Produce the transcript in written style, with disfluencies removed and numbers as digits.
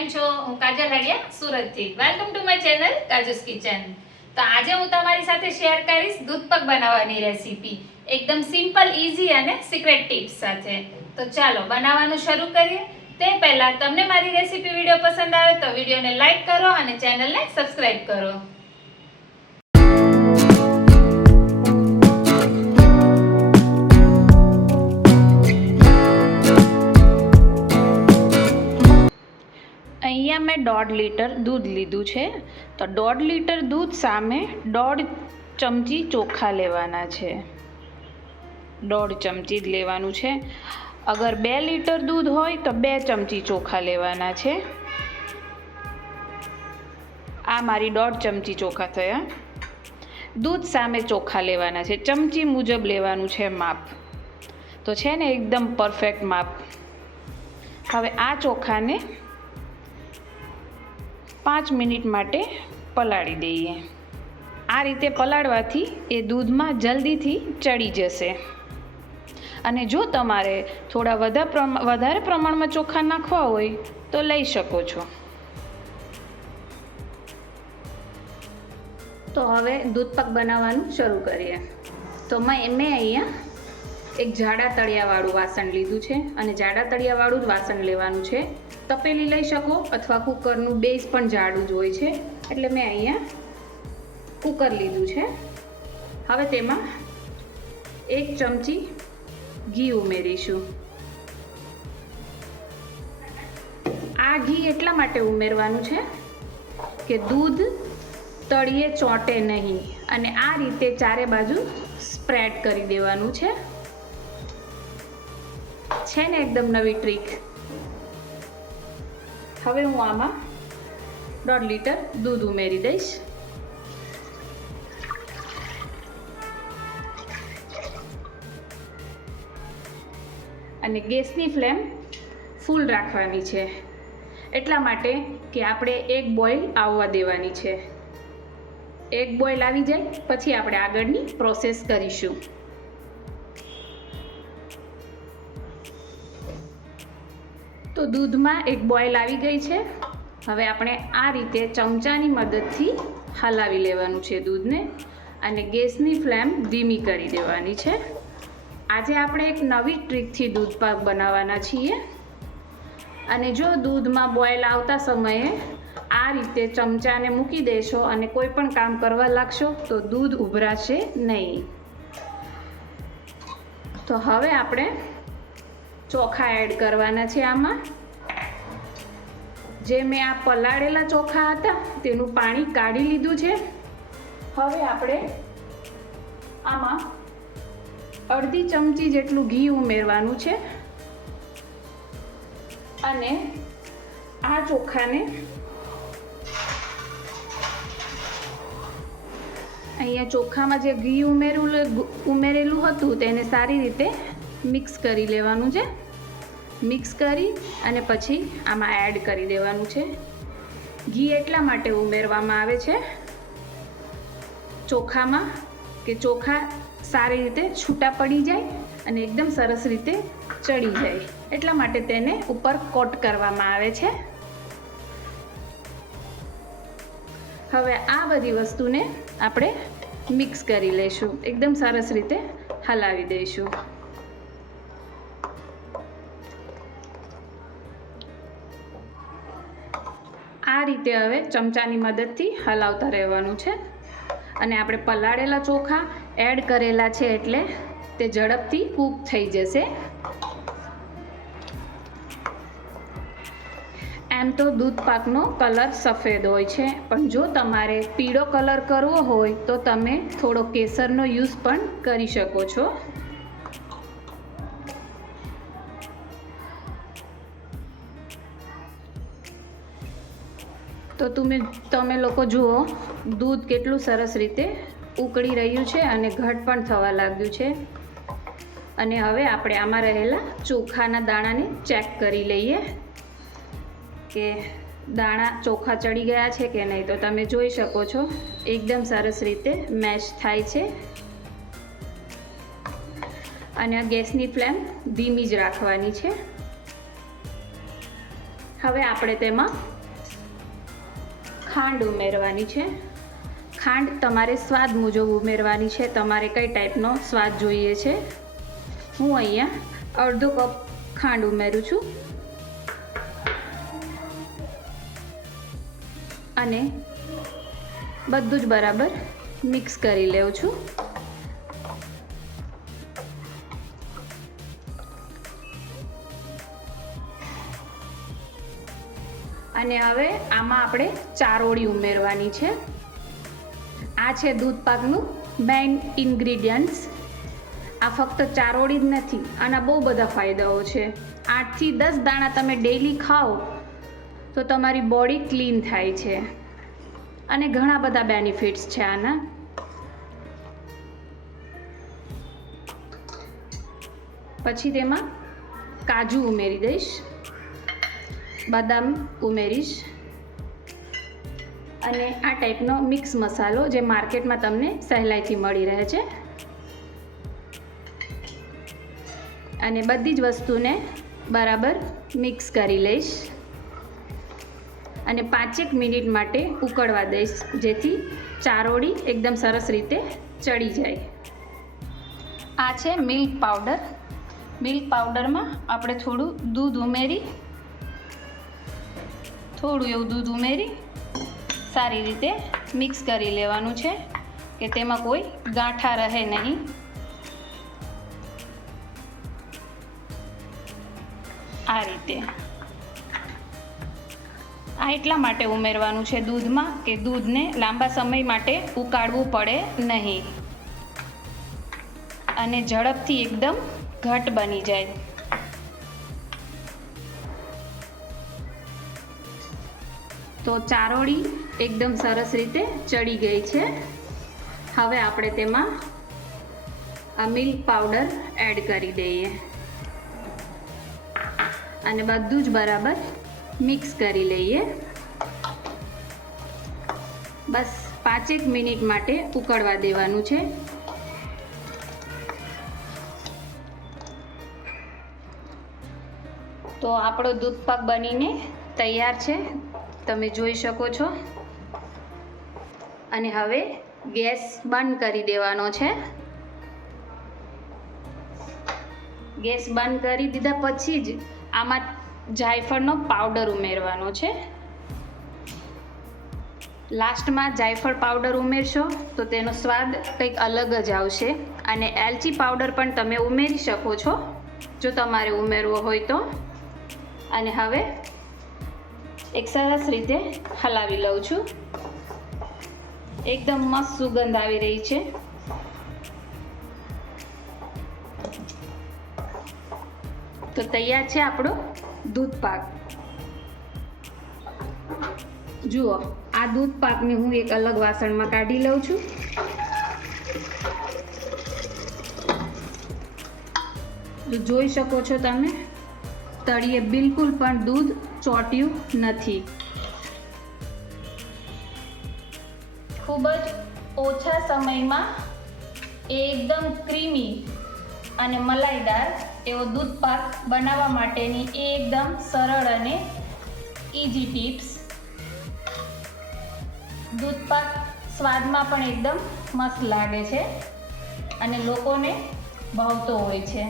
કેમ છો? હું કાજલ હડિયા સુરતથી. Welcome to my channel Kaju's kitchen. તો આજે હું તમારી સાથે શેર કરીશ દૂધ પાક બનાવવાની રેસીપી, એકદમ સિમ્પલ, ઈઝી અને સિક્રેટ ટિપ્સ સાથે. તો ચાલો બનાવવાનું શરૂ કરીએ. તે પહેલા તમને મારી રેસીપી વિડીયો પસંદ આવે તો વિડીયોને લાઈક કરો અને ચેનલને સબસ્ક્રાઇબ કરો. અહીંયા મેં 1.5 લીટર દૂધ લીધું છે. તો 1.5 લીટર દૂધ સામે 1.5 ચમચી ચોખા લેવાના છે. 1.5 ચમચી જ લેવાનું છે. અગર 2 લીટર દૂધ હોય તો 2 ચમચી ચોખા લેવાના છે. આ મારી 1.5 ચમચી ચોખા થયા. દૂધ સામે ચોખા લેવાના છે. ચમચી મુજબ લેવાનું છે માપ. તો છે ને એકદમ પરફેક્ટ માપ. હવે આ ચોખાને 5 મિનિટ માટે પલાળી દઈએ. આ રીતે પલાળવાથી એ દૂધમાં જલ્દીથી ચડી જશે. અને જો તમારે થોડા વધારે પ્રમાણમાં ચોખા નાખવા હોય તો લઈ શકો છો. તો હવે દૂધ પાક બનાવવાનું શરૂ કરીએ. તો મેં અહીંયા એક જાડા તળિયાવાળું વાસણ લીધું છે અને જાડા તળિયાવાળું જ વાસણ લેવાનું છે. તપેલી લઈ શકો અથવા કુકરનું બેઝ પણ જાડું જ હોય છે, એટલે મેં અહીંયા કુકર લીધું છે. હવે તેમાં 1 ચમચી ઘી ઉમેરીશું. આ ઘી એટલા માટે ઉમેરવાનું છે કે દૂધ તળિયે ચોંટે નહીં, અને આ રીતે ચારે બાજુ સ્પ્રેડ કરી દેવાનું છે. છે ને એકદમ નવી ટ્રીક. હવે હું આમાં 1.5 લીટર દૂધ ઉમેરી દઈશ. અને ગેસની ફ્લેમ ફૂલ રાખવાની છે, એટલા માટે કે આપણે એક બોઇલ આવવા દેવાની છે. એક બોઇલ આવી જાય પછી આપણે આગળની પ્રોસેસ કરીશું. તો દૂધમાં એક બોઇલ આવી ગઈ છે. હવે આપણે આ રીતે ચમચાની મદદથી હલાવી લેવાનું છે દૂધને, અને ગેસની ફ્લેમ ધીમી કરી દેવાની છે. આજે આપણે એક નવી ટ્રીકથી દૂધ પાક બનાવવાના છીએ. અને જો દૂધમાં બોઇલ આવતા સમયે આ રીતે ચમચાને મૂકી દેશો અને કોઈ પણ કામ કરવા લાગશો તો દૂધ ઉભરાશે નહીં. તો હવે આપણે ચોખા એડ કરવાના છે આમાં. જે મેં આ પલાળેલા ચોખા હતા તેનું પાણી કાઢી લીધું છે. હવે આપણે આમાં 1/2 ચમચી જેટલું ઘી ઉમેરવાનું છે, અને આ ચોખાને અહીંયા ચોખામાં જે ઘી ઉમેરેલું હતું તેને સારી રીતે મિક્સ કરી લેવાનું છે. મિક્સ કરી અને પછી આમાં એડ કરી દેવાનું છે. ઘી એટલા માટે ઉમેરવામાં આવે છે ચોખામાં કે ચોખા સારી રીતે છૂટા પડી જાય અને એકદમ સરસ રીતે ચડી જાય, એટલા માટે તેને ઉપર કોટ કરવામાં આવે છે. હવે આ બધી વસ્તુને આપણે મિક્સ કરી લઈશું. એકદમ સરસ રીતે હલાવી દઈશું. આ રીતે હવે ચમચાની મદદથી હલાવતા રહેવાનું છે. અને આપણે પલાળેલા ચોખા એડ કરેલા છે એટલે તે ઝડપથી કૂક થઈ જશે. એમ તો દૂધ પાકનો કલર સફેદ હોય છે, પણ જો તમારે પીળો કલર કરવો હોય તો તમે થોડો કેસરનો યુઝ પણ કરી શકો છો. તો તમે લોકો જુઓ દૂધ કેટલું સરસ રીતે ઉકળી રહ્યું છે અને ઘટ પણ થવા લાગ્યું છે. અને હવે આપણે આમાં રહેલા ચોખાના દાણાને ચેક કરી લઈએ કે દાણા ચોખા ચડી ગયા છે કે નહીં. તો તમે જોઈ શકો છો એકદમ સરસ રીતે મેશ થાય છે. અને આ ગેસની ફ્લેમ ધીમી જ રાખવાની છે. હવે આપણે તેમાં ખાંડ ઉમેરવાની છે. ખાંડ તમારે સ્વાદ મુજબ ઉમેરવાની છે. તમારે કઈ ટાઈપનો સ્વાદ જોઈએ છે. હું અહીંયા અડધો કપ ખાંડ ઉમેરું છું અને બધું જ બરાબર મિક્સ કરી લઉં છું. અને હવે આમાં આપણે ચારોળી ઉમેરવાની છે. આ છે દૂધ પાકનું મેઇન ઇન્ગ્રીડિયન્ટ્સ. આ ફક્ત ચારોળી જ નથી, આના બહુ બધા ફાયદાઓ છે. 8 થી 10 દાણા તમે ડેઈલી ખાઓ તો તમારી બોડી ક્લીન થાય છે અને ઘણા બધા બેનિફિટ્સ છે આના. પછી તેમાં કાજુ ઉમેરી દઈશ, બદામ ઉમેરીશ અને આ ટાઈપનો મિક્સ મસાલો જે માર્કેટમાં તમને સહેલાઈથી મળી રહે છે. અને બધી જ વસ્તુને બરાબર મિક્સ કરી લઈશ અને 5 મિનિટ માટે ઉકળવા દઈશ, જેથી ચારોળી એકદમ સરસ રીતે ચડી જાય. આ છે મિલ્ક પાવડર. મિલ્ક પાવડરમાં આપણે થોડું એવું દૂધ ઉમેરી સારી રીતે મિક્સ કરી લેવાનું છે કે તેમાં કોઈ ગાંઠા રહે નહીં. આ રીતે આ એટલા માટે ઉમેરવાનું છે દૂધમાં કે દૂધને લાંબા સમય માટે ઉકાળવું પડે નહીં અને ઝડપથી એકદમ ઘટ બની જાય. તો ચારોળી એકદમ સરસ રીતે ચડી ગઈ છે. હવે આપણે તેમાં આ મિલ્ક પાવડર એડ કરી દઈએ અને બધું જ બરાબર મિક્સ કરી લઈએ. બસ 5 મિનિટ માટે ઉકળવા દેવાનું છે. તો આપણો દૂધ પાક બનીને તૈયાર છે, તમે જોઈ શકો છો. અને હવે ગેસ બંધ કરી દેવાનો છે. ગેસ બંધ કરી દીધા પછી જ આમાં જાયફળનો પાવડર ઉમેરવાનો છે. લાસ્ટમાં જાયફળ પાવડર ઉમેરશો તો તેનો સ્વાદ કંઈક અલગ જ આવશે. અને એલચી પાવડર પણ તમે ઉમેરી શકો છો જો તમારે ઉમેરવો હોય તો. અને હવે એક સરસ રીતે હલાવી લઉં છું. એકદમ મસ્ત સુગંધ આવી રહી છે. તો તૈયાર છે આપણો દૂધ પાક. જુઓ, આ દૂધ પાકને હું એક અલગ વાસણમાં કાઢી લઉં છું. જોઈ શકો છો તમે, તળિયે બિલકુલ પણ દૂધ ચોટ્યું નથી. ખૂબ જ ઓછા સમયમાં એકદમ ક્રીમી અને મલાઈદાર એવો દૂધ પાક બનાવવા માટેની એકદમ સરળ અને ઇઝી ટિપ્સ. દૂધ પાક સ્વાદમાં પણ એકદમ મસ્ત લાગે છે અને લોકોને ભાવતો હોય છે.